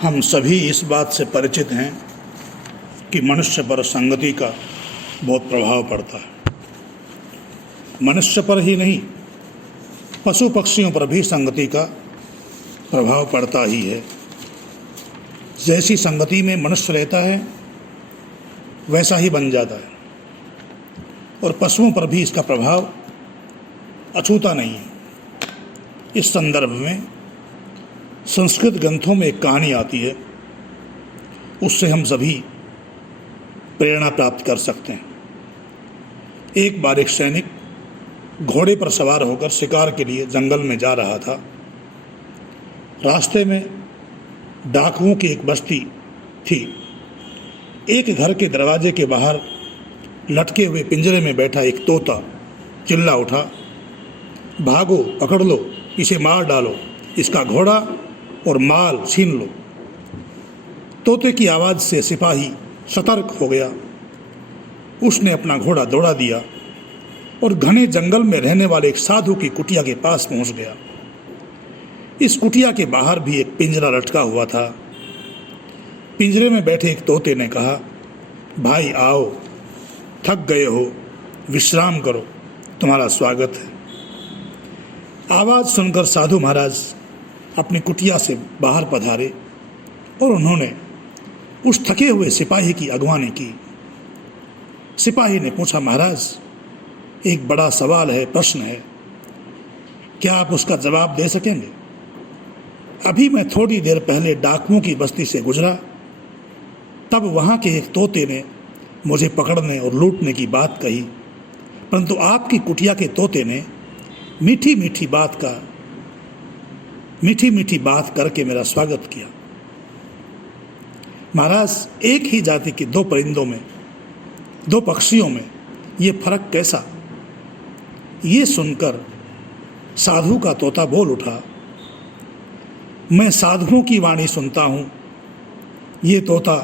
हम सभी इस बात से परिचित हैं कि मनुष्य पर संगति का बहुत प्रभाव पड़ता है। मनुष्य पर ही नहीं, पशु पक्षियों पर भी संगति का प्रभाव पड़ता ही है। जैसी संगति में मनुष्य रहता है वैसा ही बन जाता है, और पशुओं पर भी इसका प्रभाव अछूता नहीं है। इस संदर्भ में संस्कृत ग्रंथों में एक कहानी आती है, उससे हम सभी प्रेरणा प्राप्त कर सकते हैं। एक बार एक सैनिक घोड़े पर सवार होकर शिकार के लिए जंगल में जा रहा था। रास्ते में डाकुओं की एक बस्ती थी। एक घर के दरवाजे के बाहर लटके हुए पिंजरे में बैठा एक तोता चिल्ला उठा, भागो, पकड़ लो, इसे मार डालो, इसका घोड़ा और माल छीन लो। तोते की आवाज़ से सिपाही सतर्क हो गया। उसने अपना घोड़ा दौड़ा दिया और घने जंगल में रहने वाले एक साधु की कुटिया के पास पहुंच गया। इस कुटिया के बाहर भी एक पिंजरा लटका हुआ था। पिंजरे में बैठे एक तोते ने कहा, भाई आओ, थक गए हो, विश्राम करो, तुम्हारा स्वागत है। आवाज़ सुनकर साधु महाराज अपनी कुटिया से बाहर पधारे और उन्होंने उस थके हुए सिपाही की अगवानी की। सिपाही ने पूछा, महाराज एक बड़ा सवाल है, प्रश्न है, क्या आप उसका जवाब दे सकेंगे? अभी मैं थोड़ी देर पहले डाकुओं की बस्ती से गुजरा, तब वहाँ के एक तोते ने मुझे पकड़ने और लूटने की बात कही, परंतु आपकी कुटिया के तोते ने मीठी मीठी बात करके मेरा स्वागत किया। महाराज, एक ही जाति के दो परिंदों में, दो पक्षियों में ये फर्क कैसा? ये सुनकर साधु का तोता बोल उठा, मैं साधुओं की वाणी सुनता हूँ, ये तोता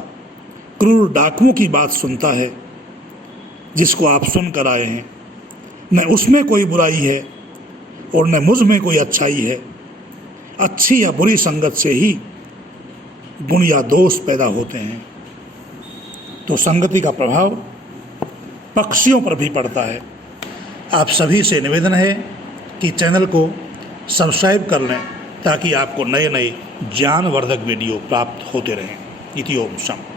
क्रूर डाकुओं की बात सुनता है जिसको आप सुनकर आए हैं। न उसमें कोई बुराई है और न मुझ में कोई अच्छाई है। अच्छी या बुरी संगत से ही गुण या दोष पैदा होते हैं। तो संगति का प्रभाव पक्षियों पर भी पड़ता है। आप सभी से निवेदन है कि चैनल को सब्सक्राइब कर लें ताकि आपको नए नए ज्ञानवर्धक वीडियो प्राप्त होते रहें। इति ओम शम।